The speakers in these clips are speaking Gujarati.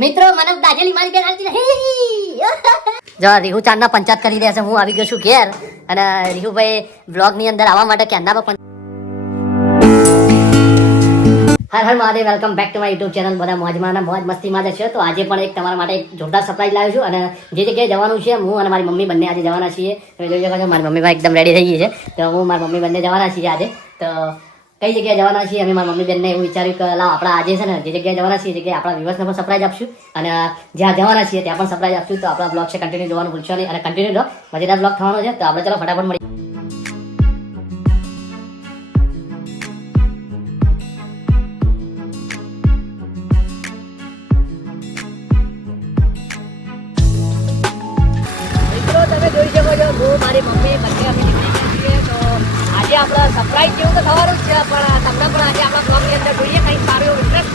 મિત્રો મને દાજેલી મારી બેન હાલતી નહીં. જો રીહુ ચાંદના પંચાયત કરી રહ્યા છે. હું આવી ગયો છું ઘેર અને રીહુભાઈ બ્લોગ ની અંદર આવવા માટે ક્યાંના પણ Har Har Mahadev. Welcome back to my YouTube channel. બધા મોજમાં અને મોજ મસ્તીમાં જ છે. તો આજે પણ એક તમારા માટે એક જોરદાર સરપ્રાઈઝ લાવ્યો છું અને જે જગ્યાએ જવાનું છે હું અને મારી મમ્મી બંને આજે જવાના છીએ. તમે જોઈ શકો છો મારી મમ્મી ભાઈ એકદમ રેડી થઈ ગઈ છે. તો હું મારી મમ્મી બંને જવાના છીએ આજે. તો કઈ જગ્યાએ જવાના છીએ અમે મારી મમ્મી બેનને એવું વિચાર્યું કે લાવ આપણે આજે છે ને જે જગ્યાએ જવાના છીએ જગ્યાએ આપણા વ્યુઅર્સને પણ સરપ્રાઈઝ આપશું અને જ્યાં જવાના છીએ ત્યાં પણ સરપ્રાઈઝ આપશું. તો આપણા બ્લોગ છે કન્ટિન્યુ જોવાનું ભૂલશો નહીં અને કન્ટિન્યુ જો મજેદાર બ્લોગ થવાનો છે. તો આપણે ચલો ફટાફટ મળી. મિત્રો તમે જોઈ શકો છો હું મારી મમ્મી બંને અમે નીકળી ગયા છીએ. તો આજે આપણે સરપ્રાઈઝ જેવું તો થવાનું જ છે પણ તમને પણ આજે આપણા બ્લોગની અંદર જોઈએ કંઈક સારું એવું ઇન્ટરેસ્ટ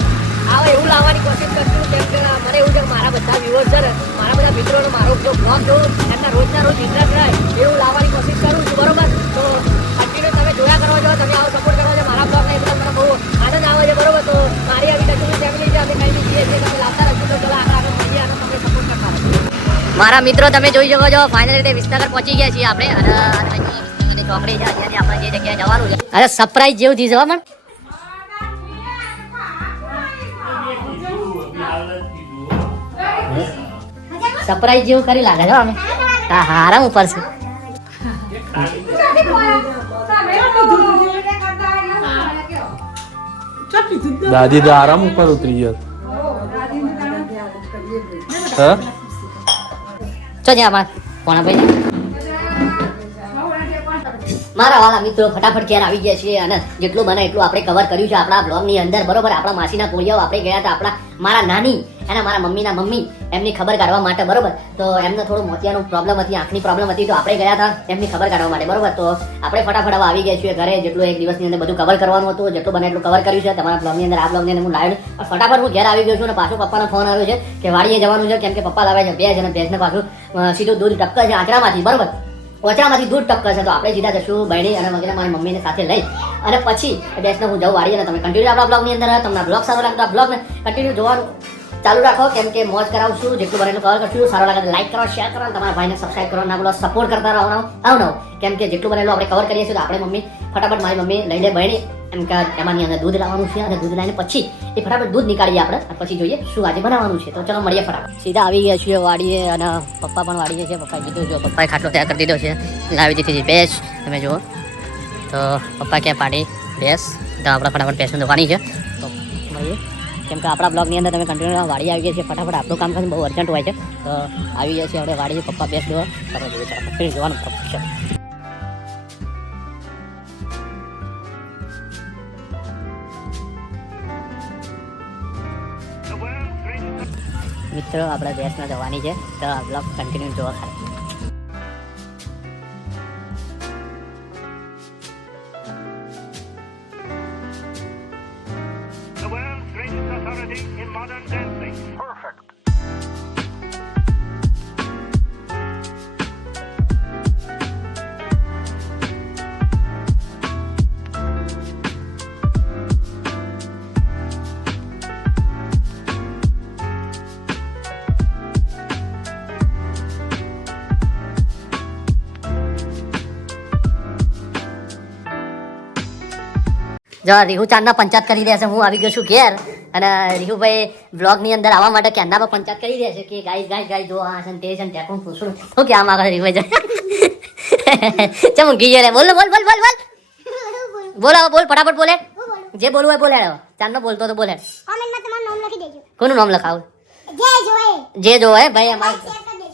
આવે એવું લાવવાની કોશિશ કરશું. કેમ કે મને એવું છે કે મારા બધા વ્યુઅર્સ છે ને મારા બધા મિત્રોનો મારો જો બ્લોગ જોઉં એમના રોજના રોજ ઇન્ટરેસ્ટ રહે એવું લાવવાની કોશિશ કરું છું. બરોબર? તો કન્ટિન્યુ તમે જોયા કરો છો, તમે આવો સપોર્ટ કરો છો મારા બ્લોગને એટલે મને બહુ આનંદ આવે છે. બરોબર? તો મારી આવી ડચુની ફેમિલી છે, અમે કંઈ બી જઈએ છીએ તમે લાવતા રહેજો. તો ચલો આગળ મળીએ અને તમે સપોર્ટ કરતા રહો. મારા મિત્રો તમે જોઈ શકો છો ફાઇનલ રીતે વિસનગર પહોંચી ગયા છીએ આપણે અને વિસનગરની ચોકડી છે ત્યાંથી આપણે જે જગ્યાએ જવાનું છે. અરે સરપ્રાઈઝ જેવું થઈ જવા પણ સરપ્રાઈઝ જેવું કરી લાગે છે અમે. હા હારામ ઉપર છે. દાદી તો આરામ ઉપર ઉતરી ગયો. હા ચો જ્યાં કોણ ભાઈ મારા વાલા મિત્રો ફટાફટ ક્યારે આવી ગયા છીએ અને જેટલું બને એટલું આપણે કવર કર્યું છે આપણા બ્લોગની અંદર. બરોબર? આપણા માસીના કોળિયાઓ આપણે ગયા હતા આપણા મારા નાની અને મારા મમ્મીના મમ્મી એમની ખબર કાઢવા માટે. બરોબર? તો એમને થોડું મોતિયાનું પ્રોબ્લેમ હતી, આંખની પ્રોબ્લેમ હતી. તો આપણે ગયા હતા એમની ખબર કાઢવા માટે. બરોબર? તો આપણે ફટાફટ હવે આવી ગયા છીએ ઘરે. જેટલું એક દિવસની અંદર બધું કવર કરવાનું હતું જેટલું બને એટલું કવર કર્યું છે તમારા બ્લોગની અંદર. આ બ્લોગની અંદર હું લાવ્યો ફટાફટ હું ઘેર આવી ગયો છું અને પાછો પપ્પાનો ફોન આવ્યો છે કે વાડીએ જવાનું છે. કેમ કે પપ્પા લાવે છે ભેંસ અને ભેંસને પાછું સીધું દૂધ ટપકે છે આંચળામાંથી. બરોબર? ઓછામાંથી દૂધ ટપકે છે. તો આપણે સીધા જશું બહેણી અને વગેરે મારી મમ્મીને સાથે લઈ અને પછી બેસને હું જવું વાળી અને તમે કન્ટિન્યુ આપણા બ્લોગની અંદર તમને બ્લોગ સારો લાગતો આ બ્લોગને કન્ટિન્યુ જોવાનું ચાલુ રાખો. કેમ કે મોજ કરાવશું જેટલું બને એટલું કવર કરશું. સારો લાગે લાઈક કરો, શેર કરો, તમારા ભાઈને સબસ્ક્રાઈબ કરો ના બોલો સપોર્ટ કરતા રહો. કેમ કે જેટલું બને એટલું આપણે કવર કરીએ છીએ. તો આપણે મમ્મી ફટાફટ મારી મમ્મી લઈ લે બહેણી એમ કે એમાંની અંદર દૂધ લાવવાનું છે અને દૂધ લઈને પછી એ ફટાફટ દૂધ નીકાળીએ આપણે અને પછી જોઈએ શું આજે બનાવવાનું છે. તો ચલો મળીએ ફટાફટ. સીધા આવી ગયા છીએ વાડીએ અને પપ્પા પણ વાડીએ છે. પપ્પાએ કીધું જો પપ્પાએ ખાટલો તૈયાર કરી દીધો છે, લાવી દીધી છે ભેંસ. તમે જુઓ તો પપ્પા ક્યાં પાડી ભેંસ. તો આપણે ફટાફટ ભેંસને દોવાની છે. તો મળીએ. કેમ કે આપણા બ્લોગની અંદર તમે કન્ટિન્યુ વાડી આવી ગયા છે. ફટાફટ આપણું કામ બહુ અર્જન્ટ હોય છે. તો આવી ગયા છીએ આપણે વાડીએ. પપ્પા ભેંસ દોવા આપણે જોઈએ જોવાનું છે. મિત્રો આપણે ભેંસને જવાની છે. તો આ બ્લોગ કન્ટિન્યુ જોવા ખાલી. The world's greatest authority in modern dancing. Perfect. જો રીહુ ચાંદના પંચાયત કરી રહ્યા છે. હું આવી ગયો છું ઘેર અને રીહુભાઈ બ્લોગની અંદર આવવા માટે ક્યાંના પર પંચાયત કરી રહ્યા છે કે ગાઈસ જો આ છે તે છે ટેકું પૂછું શું કે આમ આગળ રીહુભાઈ ચમ ઊંઘી ગયા. બોલ બોલ બોલ બોલ બોલ બોલ હવે બોલ ફટાફટ બોલે જે બોલવું હોય બોલે. ચાંદનો બોલતો તો બોલે. કોમેન્ટમાં તમારું નામ લખી દેજો. કોનું નામ લખાવું? જે જો હે ભાઈ અમારે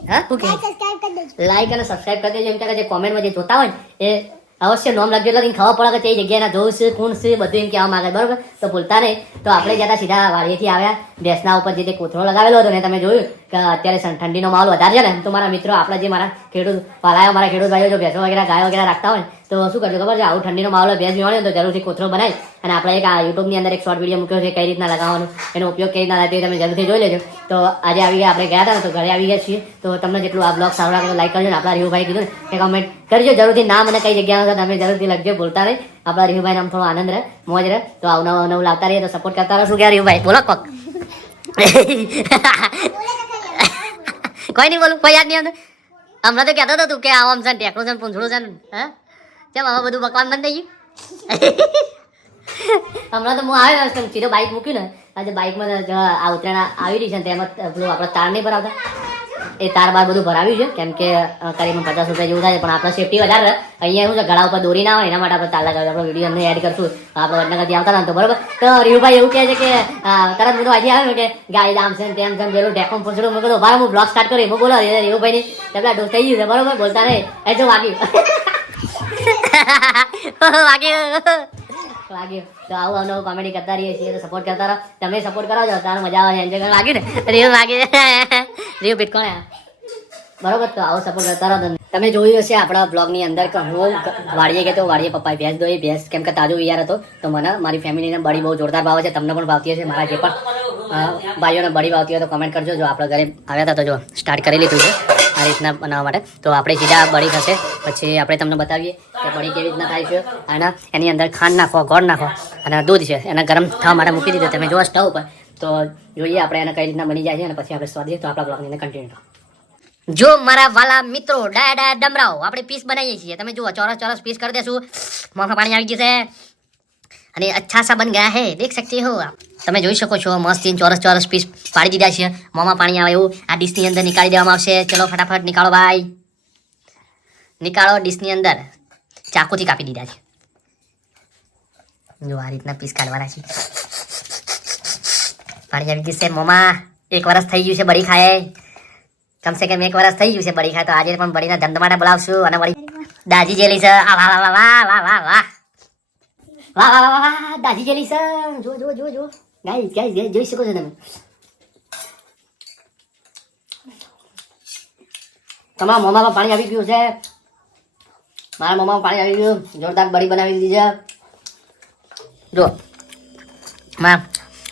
હા શું કે સબસ્ક્રાઇબ કરી દેજો. લાઈક અને સબસ્ક્રાઇબ કરી દેજો. એમ કે જે કોમેન્ટમાં જે જોતા હોય ને એ અવશ્ય નોમ લખજો એટલે ખબર પડે કે તે જગ્યાના જોઉં છે કોણ છે બધું એમ કહેવા માંગે. બરોબર? તો ભૂલતા નહીં. તો આપણે જતા સીધા વાડીએથી આવ્યા. ભેંસના ઉપર જે કોથળો લગાવેલો હતો ને તમે જોયું કે અત્યારે ઠંડીનો માહોલ વધારે છે ને તો મારા મિત્રો આપણા જે મારા ખેડૂત વાલાયો મારા ખેડૂત ભાઈઓ જો ભેંસો વગેરે ગાયો વગેરે રાખતા હોય તો શું કરજો ખબર છે આવું ઠંડીનો માહોલ ભેંસ વિવાળે તો જરૂરથી કોથળો બનાવી અને આપણે એક આ યુટ્યુબની અંદર એક શોર્ટ વિડીયો મૂક્યો છે કઈ રીતના લગાવવાનું એનો ઉપયોગ કઈ રીતના થાય તે તમે જરૂરથી જોઈ લેજો. તો આજે આવી ગયા આપણે ગયા હતા ને તો ઘરે આવી ગયા છીએ. તો તમને જેટલું આ બ્લોગ સારો લાગે તો લાઈક કરજો ને આપણા રીહુભાઈ કીધું ને કે કમેન્ટ કરજો જરૂરથી નામ અને કઈ જગ્યાનો તમે જરૂરથી લખજો ભૂલતા નહીં. આપણા રીહુભાઈ નામ થોડો આનંદ રહે મોજ રહે. તો આવું નવું નવું લાવતા રહીએ તો સપોર્ટ કરતા રહો. શું કે રીહુભાઈ બોલો કોક કોઈ નહીં બોલું, કોઈ યાદ નહીં આવતું. હમણાં તો કહેતો હતો તું કે આમ છે ને ટેકનું છે ને પૂંછડું છે ને, હા કેમ હવે બધું બકવાન બંધ થઈ ગયું? હમણાં તો હું આવ્યો ને સીધો બાઇક મૂક્યું ને, આજે બાઇકમાં આ ઉત્તરાયણ આવી રહી છે ને તેમાં પેલું આપણે તાર નહીં ભરાવતા, એ તાર બાર બધું ભરાવ્યું છે, કેમ કે કરીબન 50 રૂપિયા જેવું થાય, પણ આપણે સેફટી વધારે રહે. અહીંયા શું છે ગળા ઉપર દોરી ના હોય, એના માટે આપણે તાર લગાવ્યું. આપણે વિડીયો અંદર એડ કરશું, આપણે વડનગરથી આવતા હતા ને તો બરોબર. તો રીવુભાઈ એવું કહે છે કે તરત બધું આજે આવ્યું કે ગાડી આમ છે ને તેમ છે પેલું ટેકમ પૂછડું. મેં કીધું હું બ્લોગ સ્ટાર્ટ કરું, હું બોલો રીવુભાઈની પેલા ડોસ થઈ ગયું છે બરોબર, બોલતા નહીં એ જો વાગ્યું વાગ્યું. તો આવું આવું કોમેડી કરતા રહીએ છીએ, તો સપોર્ટ કરતા રહો. તમે સપોર્ટ કરાવજો તારે મજા આવે, એન્જોય કરવા વાગ્યું ને રીવ વાગે રીવ પીટકોણ બરોબર. તો આવો સપોર્ટ કરતા રહો. તમે જોયું હશે આપણા બ્લોગની અંદર કે હું વાડીએ ગયો તો વાડીએ પપ્પાએ ભેંસ દોઈ. ભેંસ કેમ કે તાજો વિયાર હતો, તો મને મારી ફેમિલીને બળી બહુ જોરદાર ભાવે છે. તમને પણ ભાવતી હશે, મારા જે પણ ભાઈઓને બળી ભાવતી હોય તો કમેન્ટ કરજો. જો આપણે ઘરે આવ્યા હતા તો જો સ્ટાર્ટ કરી લીધું છે આ રીતના બનાવવા માટે. તો આપણે સીધા બળી થશે, પછી આપણે તમને બતાવીએ કે બળી કેવી રીતના થાય છે. અને એની અંદર ખાંડ નાખો, ગોળ નાખો અને દૂધ છે એને ગરમ થવા માટે મૂકી દીધું તમે જો સ્ટવ પર. તો જોઈએ આપણે એને કઈ રીતના બની જાય છે અને પછી આપણે સ્વાદ દઈએ. તો આપણા બ્લોગની અંદર કન્ટિન્યુ કરો. જો મારા વાલા મિત્રો ડાયા ડમરાઓ આપણે પીસ બનાવીએ છીએ. તમે જુઓ ચોરસ ચોરસ પીસ કરી દેશું. મોંમાં પાણી આવી ગયું છે અને અચ્છા સા બન ગયા હે, દેખ सकते हो आप. તમે જોઈ શકો છો મસ્ત ચોરસ ચોરસ પીસ પાડી દીધા છે. મોંમાં પાણી આવે એવું આ ડીશની અંદર નીકાળી દેવામાં આવશે. ચલો ફટાફટ નીકાળો ભાઈ, નીકાળો. ડીશની અંદર ચાકુથી કાપી દીધા છે. જો આ રીતના પીસ કાઢવાના છે. પાણી આવી ગયું છે મોંમાં. 1 વર્ષ થઈ ગયું છે બળી ખાય, કમસે કમ 1 વર્ષ થઈ ગયું છે બળી ખાય. તો આજે પણ બળીના ધંધમાટા બોલાવશું. અને બળી દાજી જેલી છે. આ વાહ વાહ વાહ વાહ વાહ વાહ વાહ વાહ વાહ વાહ દાજી જેલી છે. જો જો જો જો ગાઈસ ગાઈસ જોઈ શકો છો તમે. તમારા મોંમાં પાણી આવી ગયું છે, મારા મોંમાં પાણી આવી ગયું. જોરદાર બળી બનાવી દીધી છે. જો માં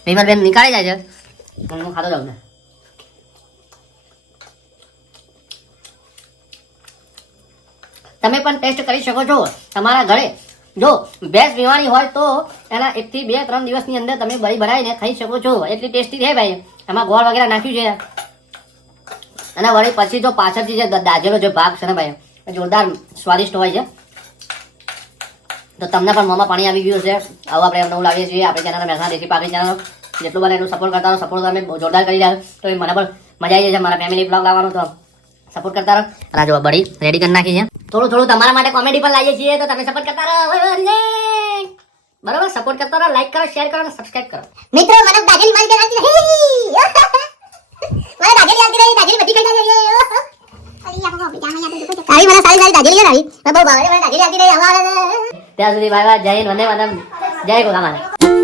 વિમલબેન નીકાળી જાય છે, હું ખાતો જાઉં છું. તમે પણ ટેસ્ટ કરી શકો છો તમારા ઘરે. જો ભેંસ વિવાણી હોય તો એના 1 થી 2 3 દિવસની અંદર તમે બળી બનાવીને ખાઈ શકો છો. એટલી ટેસ્ટી છે ભાઈ. એમાં ગોળ વગેરે નાખ્યું છે. અને વળી પછી જો પાછળથી જે દાજેલો જે ભાગ છે ને ભાઈ જોરદાર સ્વાદિષ્ટ હોય છે. તો તમને પણ મોંમાં પાણી આવી ગયું છે. આવું આપણે નવું લાવીએ છીએ આપણે ચેનલ મહેસાણા દેશી પાકડી ચેનલ. જેટલું બને એટલું સપોર્ટ કરતા રહો. સપોર્ટ તમે જોરદાર કરી રહ્યા તો એ મને પણ મજા આવી જાય છે. મારા ફેમિલી બ્લોગ લાવવાનો તો સપોર્ટ કરતા રહો. અને જો બળી રેડી કરી નાખી છે. થોડું થોડું તમારા માટે કોમેડી પણ લાવીએ છીએ, તો તમે સપોર્ટ કરતા રહો બરોબર. સપોર્ટ કરતા રહો, લાઈક કરો, શેર કરો અને સબસ્ક્રાઇબ કરો. મિત્રો મને દાજેલી મારી બેન આવતી રહી. મને દાજેલી આવતી રહી, દાજેલી બધી કઈ દાજેલી અલી આપો પીજામાં યાદ દુખો છે. આવી મને સારી સારી દાજેલી આવી. મને બહુ ભાવે મને દાજેલી આવતી રહી. આવા ત્યાં સુધી બાય બાય. જય હિન્દ, વંદે માતરમ, જય ગોગા માતા.